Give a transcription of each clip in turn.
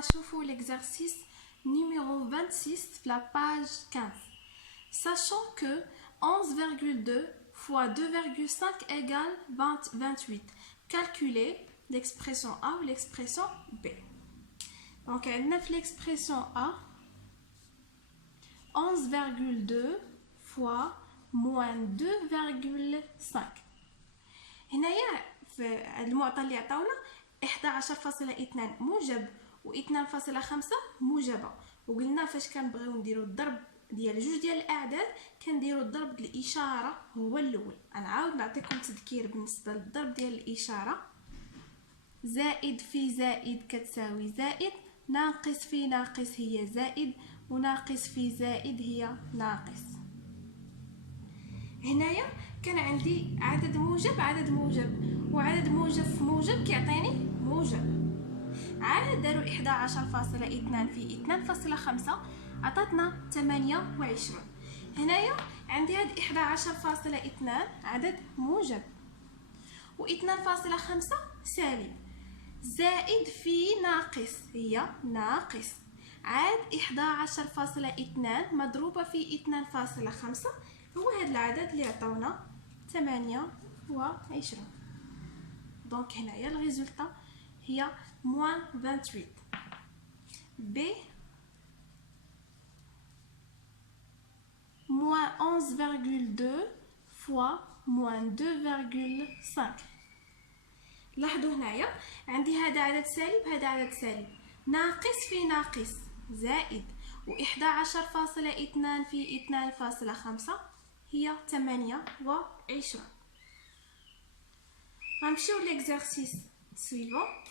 نشوفوا l'exercice numéro 26 la page 15. Sachant que 11,2 fois 2,5 égale 28. Calculez l'expression A ou l'expression B. Donc, on a l'expression A 11,2 fois moins 2,5. هنايا في المعطى اللي عطاونا 11.2 موجب و 2.5 موجبه، وقلنا فاش كنبغيو نديرو الضرب ديال جوج ديال الاعداد كنديرو الضرب ديال الاشاره هو الاول. انا عاود نعطيكم تذكير بالنسبه للضرب ديال الاشاره. زائد في زائد كتساوي زائد، ناقص في ناقص هي زائد، وناقص في زائد هي ناقص. هنايا كان عندي عدد موجب وعدد موجب في موجب كيعطيني موجب. عاد داروا 11.2 في 2.5 عطاتنا 28. هنايا عندي هاد 11.2 عدد موجب و 2.5 سالب، زائد في ناقص هي ناقص. عاد 11.2 مضروبة في 2.5 هو هاد العدد اللي عطاونا 28. دونك هنايا الريزولطا هي moins 28. B moins 11,2 fois moins 2,5. لاحظوا هنايا عندي هذا عدد سالب هذا عدد سالب، ناقص في ناقص زائد، و 11.2 في 2.5 هي 28. غنمشيو l'exercice suivant.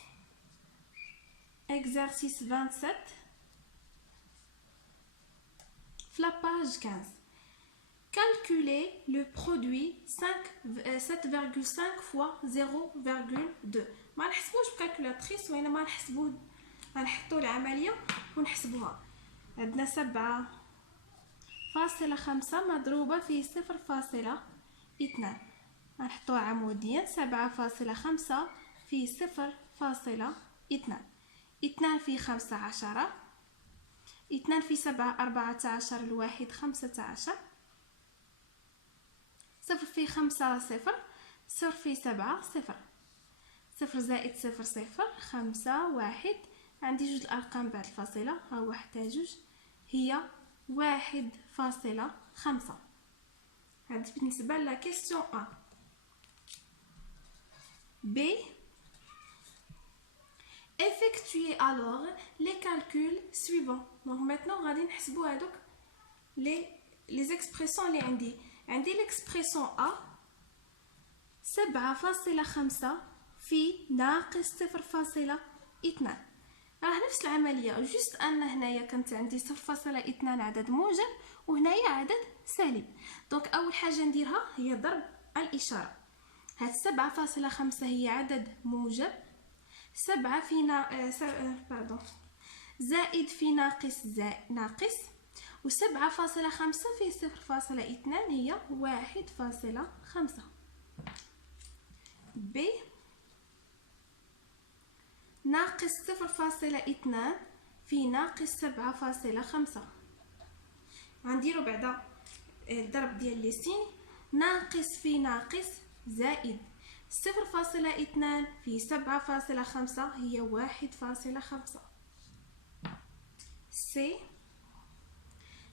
Exercice 27 la page 15. Calculez le produit 7,5 fois 0,2. ما نحسبوش بكالكولاتريس وانما نحسبوه، غنحطوا العمليه ونحسبوها. عندنا 7.5 مضروبه في 0.2، غنحطوها عموديا. 7.5 في 0.2، 2 في 5 10، 2 في 7 14، الواحد 15، 0 في 5 0، 0 في 7 0، 0 زائد 0 0، 5 1. عندي جوج الأرقام بعد الفاصلة، ها هو حتى جوج، هي 1.5. هذا بالنسبة لا كيسيون A. B. Effectuez alors les calculs suivants. Donc maintenant غادي نحسبوا هذوك les expressions اللي عندي l'expression A 7.5 في ناقص 0.2. راه نفس العمليه، جوست ان هنايا كانت عندي 0.2 عدد موجب وهنايا عدد سالب. دونك اول حاجه نديرها هي ضرب الاشاره. هاد 7.5 هي عدد موجب، 7 في زائد في ناقص ناقص، و 7.5 في 0.2 هي 1.5. B ناقص 0.2 في ناقص 7.5. غنديرو بعدا الضرب ديال لي سين. ناقص في ناقص زائد 0.2 في 7.5 هي 1.5. C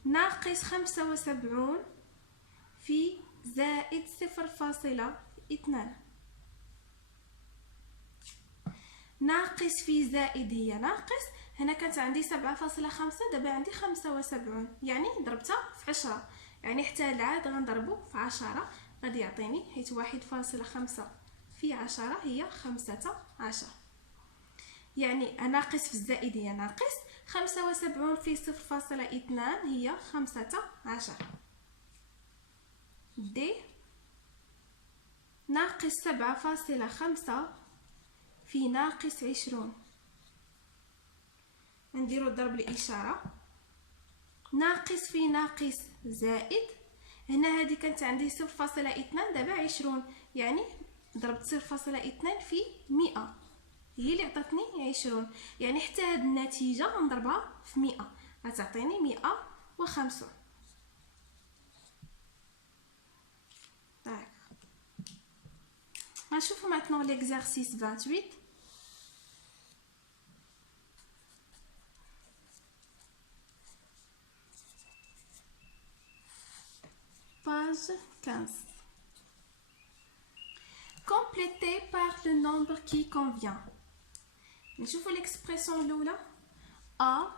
ناقص 75 في زائد 0.2. ناقص في زائد هي ناقص. هنا كانت عندي 7.5 دابا عندي 75، يعني ضربتها في 10، يعني حتى العاد غنضربو في 10 غادي يعطيني، حيت 1.5 في 10 هي 15. يعني ناقص في الزائد هي ناقص، 75 في 0.2 هي 15. D ناقص 7.5 في ناقص 20. نديرو ضرب الاشاره. ناقص في ناقص زائد، هنا هذه كانت عندي 0.2 دابا 20، يعني ضربت 0.2 في 100 هي اللي عطاتني 20. يعني حتى هاد النتيجه غنضربها في 100 غتعطيني 150. غنشوفو maintenant l'exercice 28. Page 15. Complétez par le nombre qui convient. نشوفو l'expression الأولى. A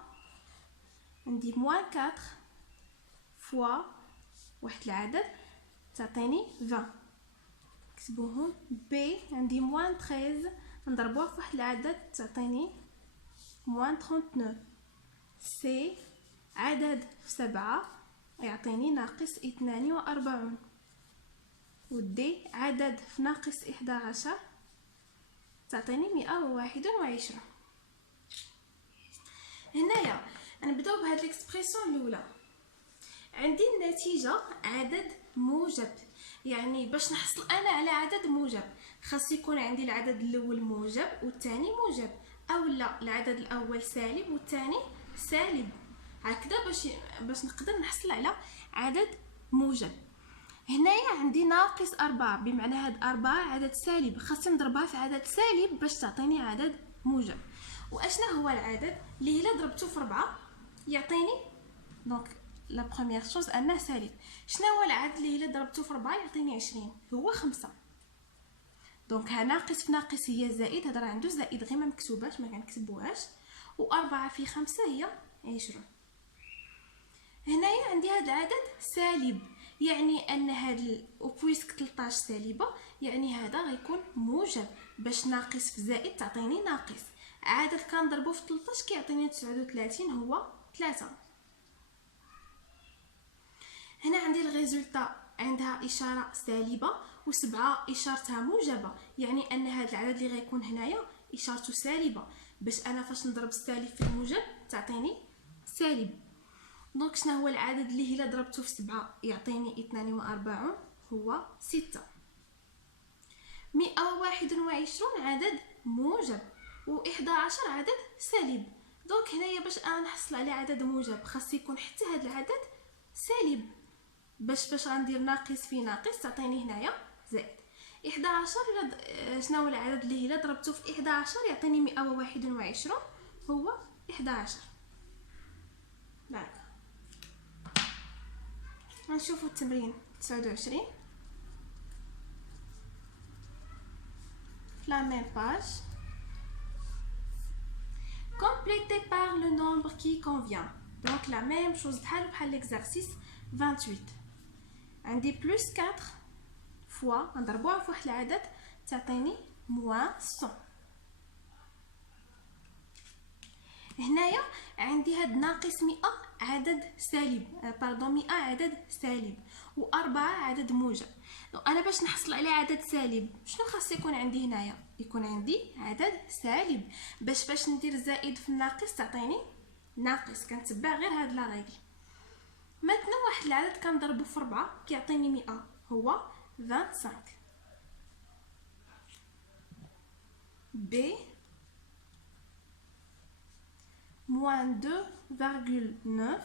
عندي moins 4 fois واحد العدد تعطيني 20. نكتبوهم. B عندي moins 13 نضربوها في واحد العدد تعطيني moins 39. C عدد في 7 يعطيني ناقص 42. و D عدد في ناقص 11 تعطيني 121. هنايا نبداو بهاد الاكسبريسيون الاولى. عندي النتيجه عدد موجب، يعني باش نحصل انا على عدد موجب خاص يكون عندي العدد الاول موجب والثاني موجب، او لا العدد الاول سالب والثاني سالب، هكذا باش نقدر نحصل على عدد موجب. هنايا عندي ناقص 4، بمعنى هاد 4 عدد سالب، خاصني نضربها في عدد سالب باش تعطيني عدد موجب. واشنا هو العدد اللي الا ضربته في 4 يعطيني دونك لا بروميير شوز انه سالب. شنو هو العدد اللي الا ضربته في 4 يعطيني 20؟ هو 5. دونك ها ناقص في ناقص هي زائد، هذا راه عنده زائد غير ما مكتوباش، ما كنكتبوهاش. و4 في 5 هي 20. هنايا عندي هذا العدد سالب، يعني ان هاد بويسك 13 سالبه يعني هذا غيكون موجب، باش ناقص في زائد تعطيني ناقص. عدد كنضربو في 13 كيعطيني 39 هو 3. هنا عندي الريزولطا عندها اشاره سالبه و7 اشارتها موجبه، يعني ان هذا العدد اللي غيكون هنايا اشارته سالبه، باش انا فاش نضرب السالب في الموجب تعطيني سالب. دونك شنو هو العدد اللي الا ضربته في 7 يعطيني 42 هو 6. 121 عدد موجب و11 عدد سالب. دونك هنايا باش انا نحصل على عدد موجب خاص يكون حتى هذا العدد سالب، باش غندير ناقص في ناقص تعطيني هنايا زائد. 11 شنو هو العدد اللي الا ضربته في 11 يعطيني 121 هو 11. غنشوفوا التمرين 29 la même page. Complétez par le nombre qui convient. Donc la même chose بحال l'exercice 28. عندي plus 4 fois نضربوها في واحد العدد تعطيني moins 100. هنايا عندي هاد ناقص 100 عدد سالب، باردون 100 عدد سالب و4 عدد موجب. انا باش نحصل على عدد سالب شنو خاص يكون عندي هنايا؟ يكون عندي عدد سالب، باش ندير زائد في الناقص تعطيني ناقص. كنتبع غير هاد لا ريغل. مثلا واحد العدد كنضربو في 4 كيعطيني 100 هو 25. B moins 2,9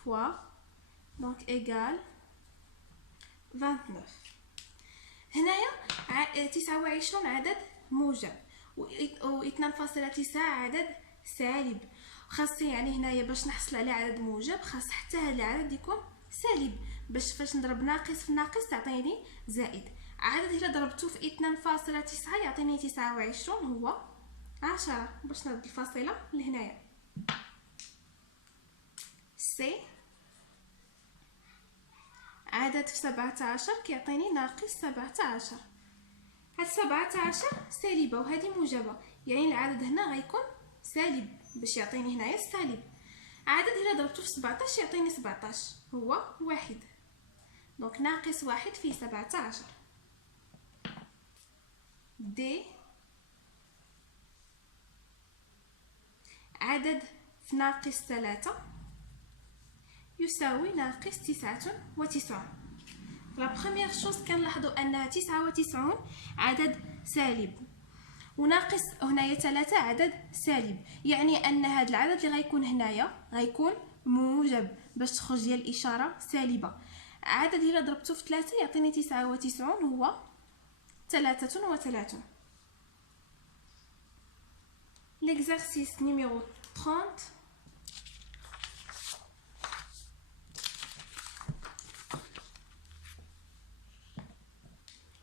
fois donc égale 29. هنايا 29 عدد موجب و 2.9 عدد سالب. خاصني يعني هنايا باش نحصل على عدد موجب خاص حتى هذا العدد يكون سالب، باش فاش نضرب ناقص في ناقص تعطيني زائد. عدد الا ضربته في 2.9 يعطيني 29 هو 10. باش نرد الفاصله لهنايا. سي عدد في 17 كيعطيني ناقص 17. هاد 17 سالبه وهذه موجبه، يعني العدد هنا غيكون سالب باش يعطيني هنايا السالب. عدد الا ضربته في 17 يعطيني 17 هو 1. دونك ناقص 1 في 17. دي عدد في ناقص 3 يساوي ناقص 99. لا بروميير شوز كنلاحظوا انها 99 عدد سالب، وناقص هنايا 3 عدد سالب، يعني ان هذا العدد اللي غيكون هنايا غيكون موجب باش تخرج ليا الاشاره سالبه. عدد الا ضربته في 3 يعطيني 99 هو 33. l'exercice numéro 30.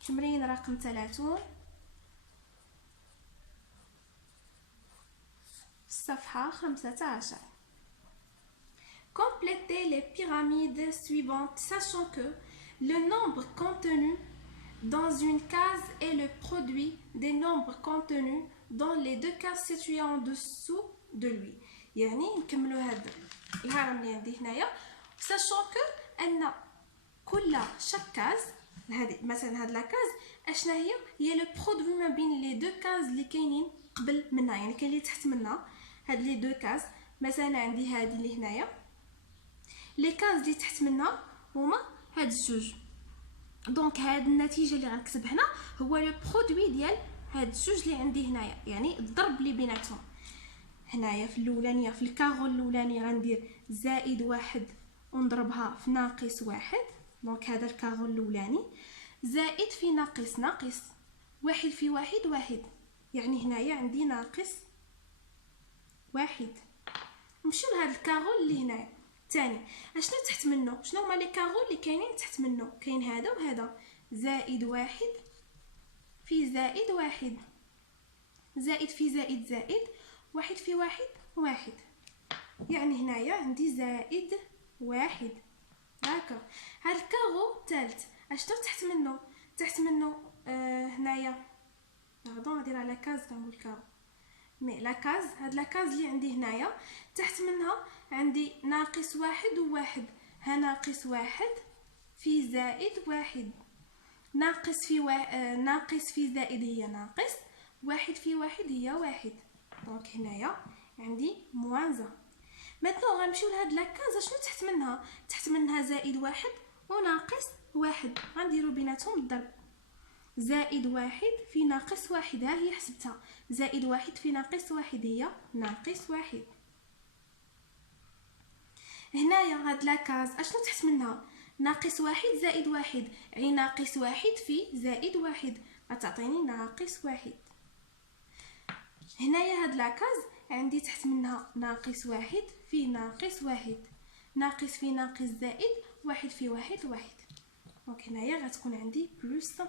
تمرين رقم 30 صفحة 15. Complétez les pyramides suivantes, sachant que le nombre contenu dans une case est le produit des nombres contenus dans les deux cases situées en dessous de lui. يعني نكملوا هذا الهرم اللي عندي هنايا، sachant que ان كل شاك كاز، هذه مثلا هاد لاكاز اشنا هي لو برودوي ما بين لي دو كاز اللي كاينين قبل منها، يعني كاين اللي تحت منها. هاد لي دو كاز مثلا عندي هذه اللي هنايا، لي كاز اللي تحت منها هما هاد الجوج. دونك هاد النتيجه اللي غنكتب هنا هو لو برودوي ديال هاد الجوج اللي عندي هنايا، يعني الضرب اللي بيناتهم. هنايا في الاولانيه في الكاغو الاولاني غندير زائد واحد ونضربها في ناقص واحد، دونك هذا الكاغو الاولاني، زائد في ناقص ناقص واحد في واحد واحد، يعني هنايا عندي ناقص واحد. نمشيو لهذا الكاغو اللي هنايا الثاني، اشنو تحت منه؟ شنو هما لي كاغو اللي كاينين تحت منه؟ كاين هذا وهذا، زائد واحد في زائد واحد، زائد في زائد زائد، واحد في واحد واحد، يعني هنايا عندي زائد واحد. هكا هاد الكاغو الثالث اشنو تحت منه؟ تحت منه هنايا باردون ندير على كاز كنقول كاغو، مي لاكاز، هاد لاكاز اللي عندي هنايا تحت منها عندي ناقص واحد وواحد، ها ناقص واحد في زائد واحد، ناقص في ناقص في زائد هي ناقص، واحد في واحد هي واحد، دونك هنايا عندي موانزا. متنو غنمشيو لهاد لاكاز اشنو تحت منها؟ تحت منها زائد واحد وناقص واحد، غنديرو بيناتهم الضرب، زائد واحد في ناقص واحد، ها هي حسبتها، زائد واحد في ناقص واحد هي ناقص واحد. هنايا هاد لاكاز اشنو تحت منها؟ ناقص واحد زائد واحد، يعني ناقص واحد في زائد واحد غتعطيني ناقص واحد. هنايا هاد لاكاز عندي تحت منها ناقص واحد في ناقص واحد، ناقص في ناقص زائد واحد في واحد واحد، دونك هنايا غتكون عندي بلس 1.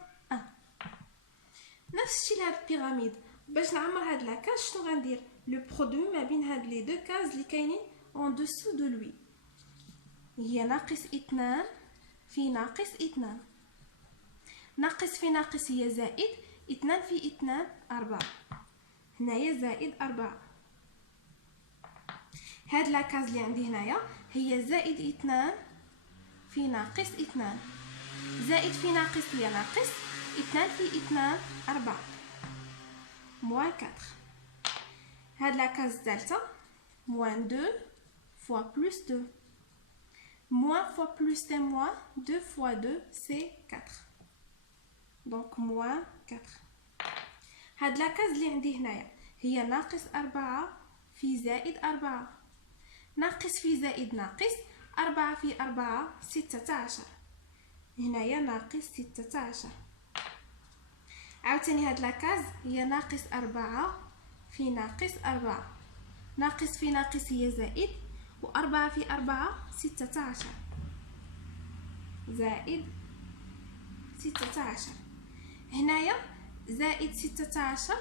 نفس الشيء لهاد البيراميد، باش نعمر هاد لاكاز شنو غندير؟ لو برودوي ما بين هاد لي دو كاز اللي كاينين اون دوسو دو لوي، هي ناقص 2 في ناقص 2، ناقص في ناقص هي زائد، 2 في 2 4، هنايا زائد 4. هاد لاكاز اللي عندي هنايا هي زائد 2 في ناقص 2، زائد في ناقص هي ناقص، 2 في 2 4 موان 4. هاد لاكاز الثالثه موان 2 فوا بلس 2، moins fois plus c'est moins, 2 fois 2 c'est 4, donc moins 4. هاد لاكاز اللي عندي هنايا هي ناقص 4 في زائد 4، ناقص في زائد ناقص، 4 في 4 16، هنايا ناقص 16. عاوتاني هاد لاكاز هي ناقص 4 في ناقص 4، ناقص في ناقص هي زائد، و4 في 4 16 زائد 16. هنايا زائد 16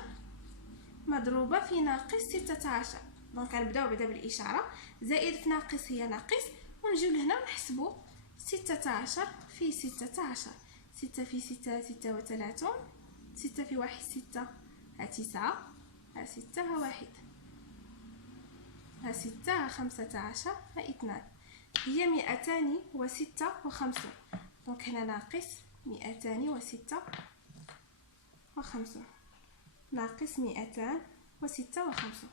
مضروبة في ناقص 16، دونك غنبداو بعدا بالإشارة، زائد في ناقص هي ناقص، ونجيو لهنا ونحسبو 16 في 16، 6 في 6 36، 6 في 1 6 ها 9 ها 6 ها 1 ها 6 ها 15 ها 2، هي 256. دونك هنا ناقص 256 ناقص 256.